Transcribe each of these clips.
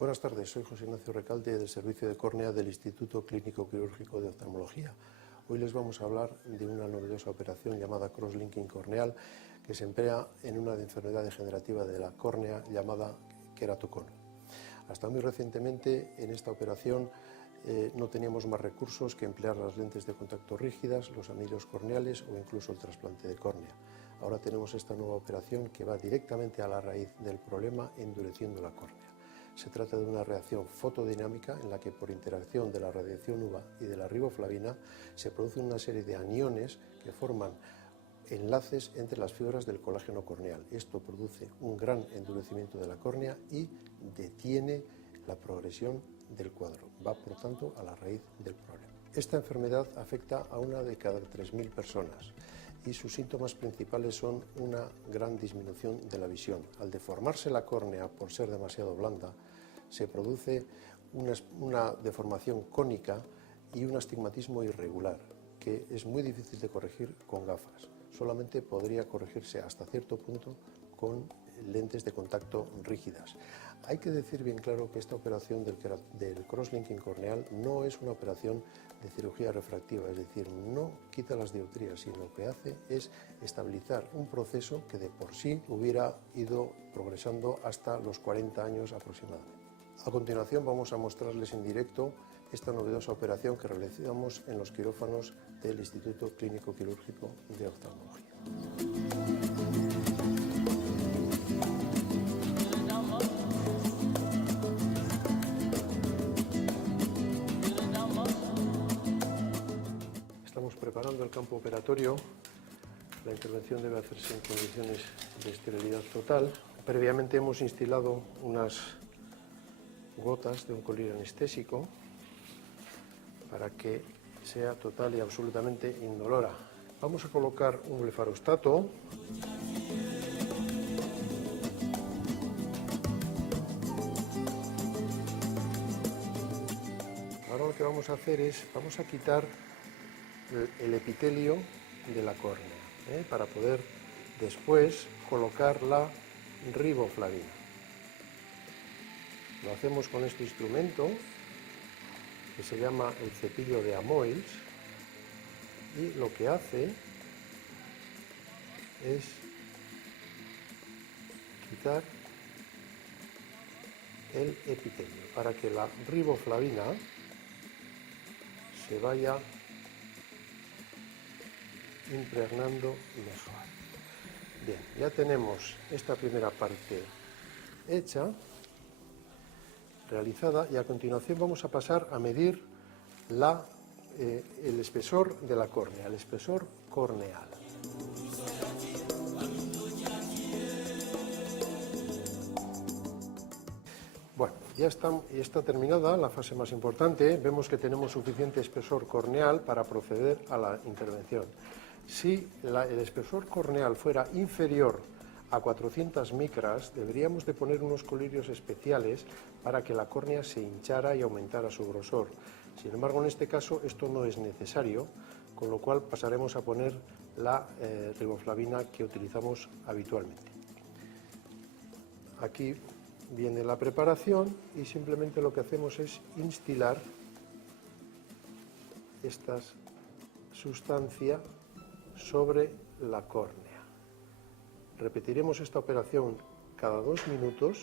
Buenas tardes, soy José Ignacio Recalde del Servicio de Córnea del Instituto Clínico Quirúrgico de Oftalmología. Hoy les vamos a hablar de una novedosa operación llamada cross-linking corneal que se emplea en una enfermedad degenerativa de la córnea llamada queratocono. Hasta muy recientemente en esta operación no teníamos más recursos que emplear las lentes de contacto rígidas, los anillos corneales o incluso el trasplante de córnea. Ahora tenemos esta nueva operación que va directamente a la raíz del problema, endureciendo la córnea. Se trata de una reacción fotodinámica en la que por interacción de la radiación UVA y de la riboflavina se produce una serie de aniones que forman enlaces entre las fibras del colágeno corneal. Esto produce un gran endurecimiento de la córnea y detiene la progresión del cuadro. Va, por tanto, a la raíz del problema. Esta enfermedad afecta a una de cada 3.000 personas y sus síntomas principales son una gran disminución de la visión. Al deformarse la córnea por ser demasiado blanda, se produce una deformación cónica y un astigmatismo irregular, que es muy difícil de corregir con gafas. Solamente podría corregirse hasta cierto punto con lentes de contacto rígidas. Hay que decir bien claro que esta operación del cross-linking corneal no es una operación de cirugía refractiva, es decir, no quita las dioptrías, sino lo que hace es estabilizar un proceso que de por sí hubiera ido progresando hasta los 40 años aproximadamente. A continuación vamos a mostrarles en directo esta novedosa operación que realizamos en los quirófanos del Instituto Clínico Quirúrgico de Oftalmología. Estamos preparando el campo operatorio. La intervención debe hacerse en condiciones de esterilidad total. Previamente hemos instilado unas gotas de un colirio anestésico para que sea total y absolutamente indolora. Vamos a colocar un blefarostato. Ahora lo que vamos a hacer es, vamos a quitar el epitelio de la córnea, para poder después colocar la riboflavina. Lo hacemos con este instrumento que se llama el cepillo de Amoils y lo que hace es quitar el epitelio para que la riboflavina se vaya impregnando mejor. Bien, ya tenemos esta primera parte hecha, realizada, y a continuación vamos a pasar a medir el espesor de la córnea, el espesor corneal. Bueno, ya está terminada la fase más importante. Vemos que tenemos suficiente espesor corneal para proceder a la intervención. Si el espesor corneal fuera inferior a 400 micras, deberíamos de poner unos colirios especiales para que la córnea se hinchara y aumentara su grosor. Sin embargo, en este caso esto no es necesario, con lo cual pasaremos a poner la riboflavina que utilizamos habitualmente. Aquí viene la preparación y simplemente lo que hacemos es instilar esta sustancia sobre la córnea. Repetiremos esta operación cada 2 minutos,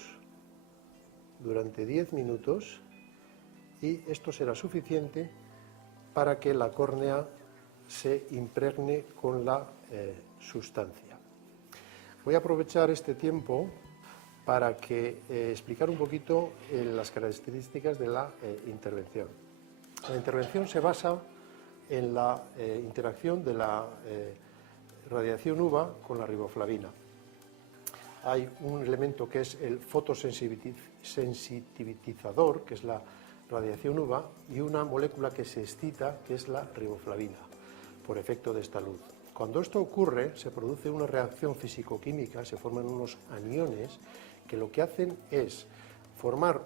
durante 10 minutos, y esto será suficiente para que la córnea se impregne con la sustancia. Voy a aprovechar este tiempo para explicar un poquito las características de la intervención. La intervención se basa en la interacción de la radiación UVA con la riboflavina. Hay un elemento que es el fotosensitivizador, que es la radiación UVA, y una molécula que se excita, que es la riboflavina, por efecto de esta luz. Cuando esto ocurre, se produce una reacción físico-química, se forman unos aniones que lo que hacen es formar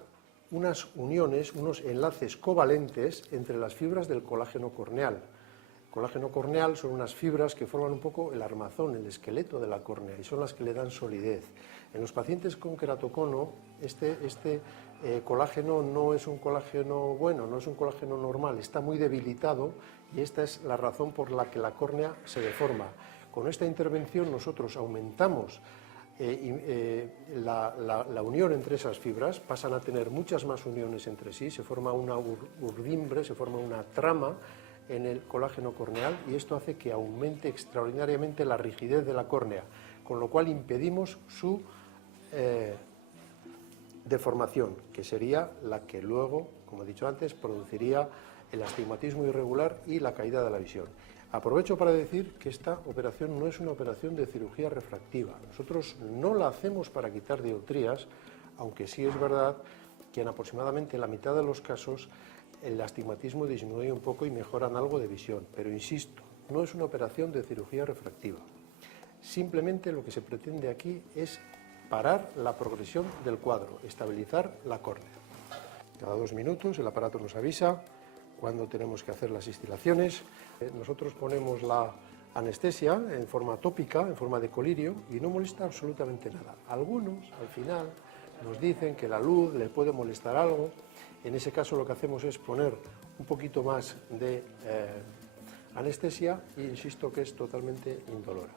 unas uniones, unos enlaces covalentes entre las fibras del colágeno corneal. El colágeno corneal son unas fibras que forman un poco el armazón, el esqueleto de la córnea, y son las que le dan solidez. En los pacientes con queratocono, este colágeno no es un colágeno bueno, no es un colágeno normal, está muy debilitado y esta es la razón por la que la córnea se deforma. Con esta intervención nosotros aumentamos la unión entre esas fibras, pasan a tener muchas más uniones entre sí, se forma una urdimbre, se forma una trama en el colágeno corneal y esto hace que aumente extraordinariamente la rigidez de la córnea, con lo cual impedimos su deformación, que sería la que luego, como he dicho antes, produciría el astigmatismo irregular y la caída de la visión. Aprovecho para decir que esta operación no es una operación de cirugía refractiva. Nosotros no la hacemos para quitar dioptrías, aunque sí es verdad que en aproximadamente la mitad de los casos el astigmatismo disminuye un poco y mejoran algo de visión. Pero insisto, no es una operación de cirugía refractiva. Simplemente lo que se pretende aquí es parar la progresión del cuadro, estabilizar la córnea. Cada 2 minutos el aparato nos avisa cuando tenemos que hacer las instilaciones. Nosotros ponemos la anestesia en forma tópica, en forma de colirio, y no molesta absolutamente nada. Algunos, al final, nos dicen que la luz le puede molestar algo. En ese caso lo que hacemos es poner un poquito más de anestesia e insisto que es totalmente indolora.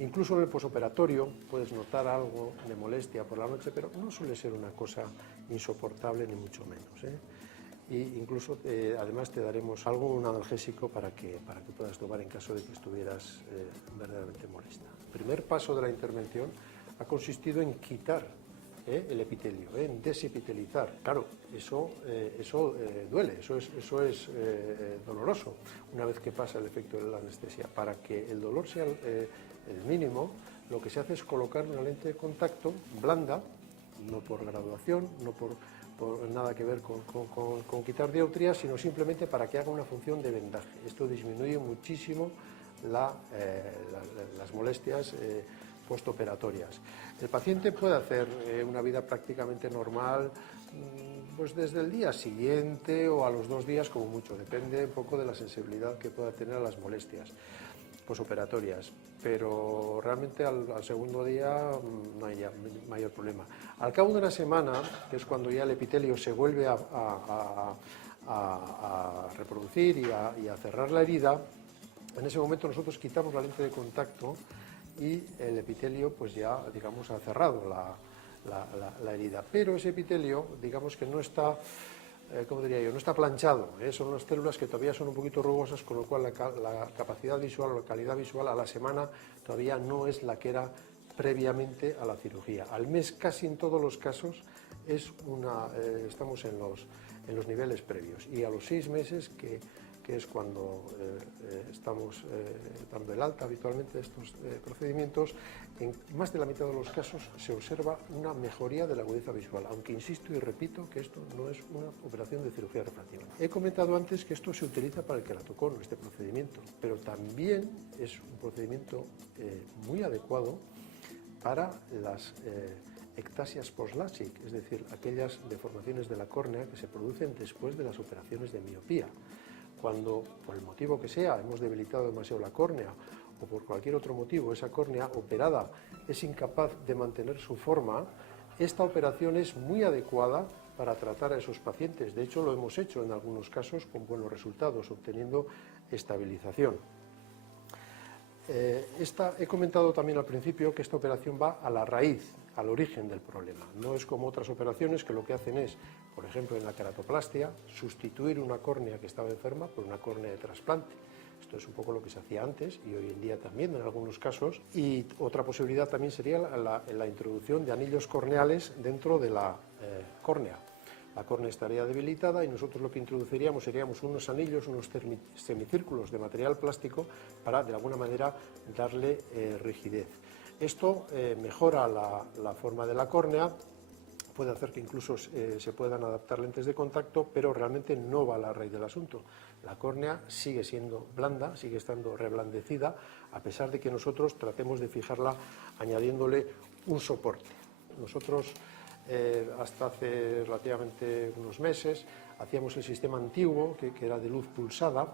Incluso en el posoperatorio puedes notar algo de molestia por la noche, pero no suele ser una cosa insoportable ni mucho menos, ¿eh? Y incluso además te daremos algún analgésico para que puedas tomar en caso de que estuvieras verdaderamente molesta. El primer paso de la intervención ha consistido en quitar el epitelio, en desepitelizar. Claro, eso duele, eso es doloroso una vez que pasa el efecto de la anestesia. Para que el dolor sea el mínimo, lo que se hace es colocar una lente de contacto blanda, no por graduación, no por nada que ver con quitar dioptrías, sino simplemente para que haga una función de vendaje. Esto disminuye muchísimo las molestias postoperatorias. El paciente puede hacer una vida prácticamente normal pues desde el día siguiente o a los 2 días como mucho, depende un poco de la sensibilidad que pueda tener a las molestias posoperatorias, pero realmente al segundo día no hay mayor problema. Al cabo de una semana, que es cuando ya el epitelio se vuelve a reproducir y a cerrar la herida, en ese momento nosotros quitamos la lente de contacto y el epitelio pues ya, digamos, ha cerrado la herida. Pero ese epitelio, digamos que no está, ¿cómo diría yo?, no está planchado, son unas células que todavía son un poquito rugosas, con lo cual la capacidad visual o la calidad visual a la semana todavía no es la que era previamente a la cirugía. Al mes, casi en todos los casos, estamos en los niveles previos, y a los 6 meses, que es cuando estamos dando el alta habitualmente de estos procedimientos, en más de la mitad de los casos se observa una mejoría de la agudeza visual, aunque insisto y repito que esto no es una operación de cirugía refractiva. He comentado antes que esto se utiliza para el queratocono, este procedimiento, pero también es un procedimiento muy adecuado para las ectasias post-LASIK, es decir, aquellas deformaciones de la córnea que se producen después de las operaciones de miopía. Cuando, por el motivo que sea, hemos debilitado demasiado la córnea o por cualquier otro motivo esa córnea operada es incapaz de mantener su forma, esta operación es muy adecuada para tratar a esos pacientes. De hecho, lo hemos hecho en algunos casos con buenos resultados, obteniendo estabilización. He comentado también al principio que esta operación va a la raíz, al origen del problema. No es como otras operaciones que lo que hacen es, por ejemplo, en la queratoplastia, sustituir una córnea que estaba enferma por una córnea de trasplante. Esto es un poco lo que se hacía antes y hoy en día también en algunos casos. Y otra posibilidad también sería la introducción de anillos corneales dentro de la córnea. La córnea estaría debilitada y nosotros lo que introduciríamos seríamos unos anillos, unos semicírculos de material plástico para, de alguna manera, darle rigidez. Esto mejora la forma de la córnea, puede hacer que incluso se puedan adaptar lentes de contacto, pero realmente no va a la raíz del asunto. La córnea sigue siendo blanda, sigue estando reblandecida, a pesar de que nosotros tratemos de fijarla añadiéndole un soporte. Nosotros hasta hace relativamente unos meses hacíamos el sistema antiguo que era de luz pulsada.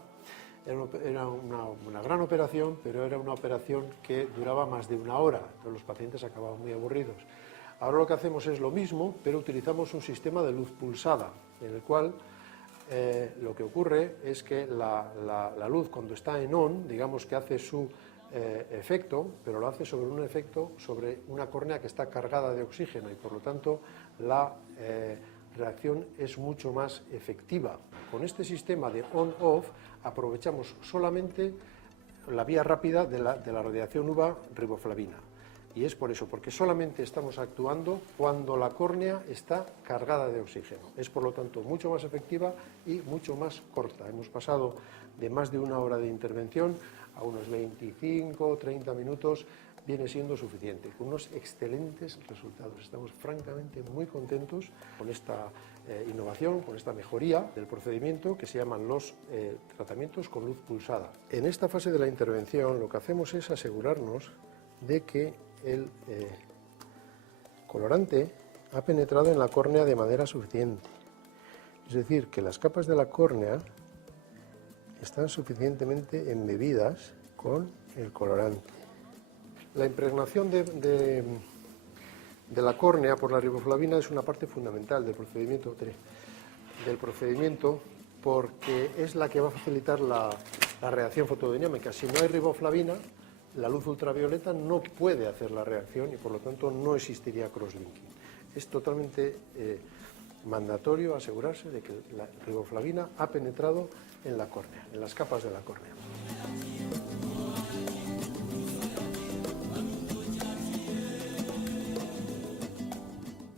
Era una gran operación, pero era una operación que duraba más de 1 hora, entonces los pacientes acababan muy aburridos. Ahora lo que hacemos es lo mismo, pero utilizamos un sistema de luz pulsada, en el cual lo que ocurre es que la luz, cuando está en on, digamos que hace su efecto, pero lo hace sobre una córnea que está cargada de oxígeno, y por lo tanto la reacción es mucho más efectiva. Con este sistema de on-off aprovechamos solamente la vía rápida de la radiación UVA riboflavina. Y es por eso, porque solamente estamos actuando cuando la córnea está cargada de oxígeno. Es, por lo tanto, mucho más efectiva y mucho más corta. Hemos pasado de más de 1 hora de intervención a unos 25 o 30 minutos, viene siendo suficiente, con unos excelentes resultados. Estamos francamente muy contentos con esta innovación, con esta mejoría del procedimiento que se llaman los tratamientos con luz pulsada. En esta fase de la intervención lo que hacemos es asegurarnos de que el colorante ha penetrado en la córnea de manera suficiente. Es decir, que las capas de la córnea están suficientemente embebidas con el colorante. La impregnación de la córnea por la riboflavina es una parte fundamental del procedimiento, porque es la que va a facilitar la reacción fotodinámica. Si no hay riboflavina, la luz ultravioleta no puede hacer la reacción y por lo tanto no existiría crosslinking. Es totalmente mandatorio asegurarse de que la riboflavina ha penetrado en la córnea, en las capas de la córnea.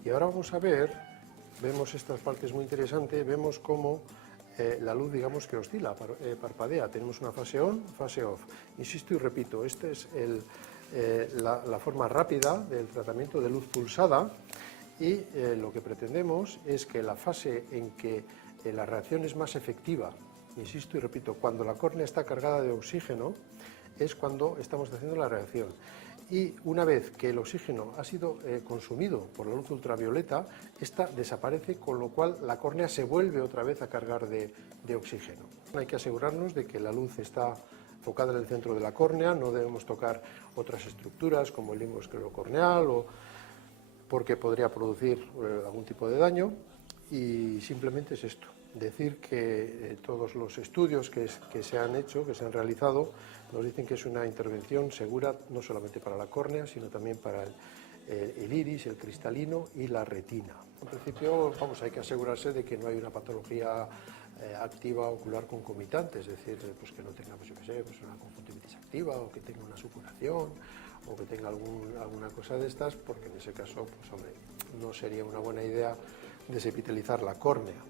Y ahora vamos a vemos estas partes muy interesantes, vemos cómo la luz, digamos, que oscila, parpadea. Tenemos una fase on, fase off. Insisto y repito, esta es la forma rápida del tratamiento de luz pulsada, y lo que pretendemos es que la fase en que la reacción es más efectiva, insisto y repito, cuando la córnea está cargada de oxígeno, es cuando estamos haciendo la reacción. Y una vez que el oxígeno ha sido consumido por la luz ultravioleta, esta desaparece, con lo cual la córnea se vuelve otra vez a cargar de oxígeno. Hay que asegurarnos de que la luz está enfocada en el centro de la córnea, no debemos tocar otras estructuras como el limbo esclerocorneal, porque podría producir algún tipo de daño, y simplemente es esto. Decir que todos los estudios que se han hecho, que se han realizado, nos dicen que es una intervención segura no solamente para la córnea, sino también para el iris, el cristalino y la retina. En principio, hay que asegurarse de que no hay una patología activa ocular concomitante, es decir, pues que no tenga una conjuntivitis activa, o que tenga una supuración, o que tenga alguna cosa de estas, porque en ese caso, no sería una buena idea desepitelizar la córnea.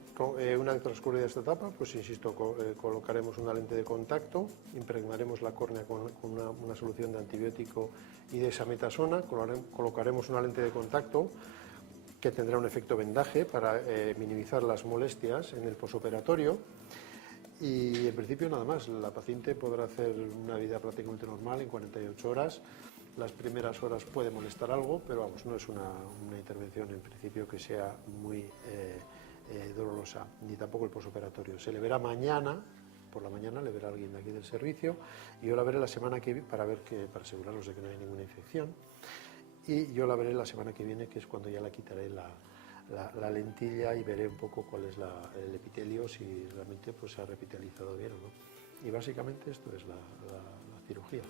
Una vez transcurrida esta etapa, pues insisto, colocaremos una lente de contacto, impregnaremos la córnea con una solución de antibiótico y de desametasona, colocaremos una lente de contacto que tendrá un efecto vendaje para minimizar las molestias en el posoperatorio, y en principio nada más. La paciente podrá hacer una vida prácticamente normal en 48 horas. Las primeras horas puede molestar algo, pero no es una intervención en principio que sea muy dolorosa, ni tampoco el posoperatorio. Se le verá mañana, por la mañana le verá alguien de aquí del servicio, y yo la veré la semana que viene para asegurarnos de que no hay ninguna infección, y yo la veré la semana que viene, que es cuando ya la quitaré la lentilla, y veré un poco cuál es el epitelio, si realmente se ha repitalizado bien o no. Y básicamente esto es la cirugía.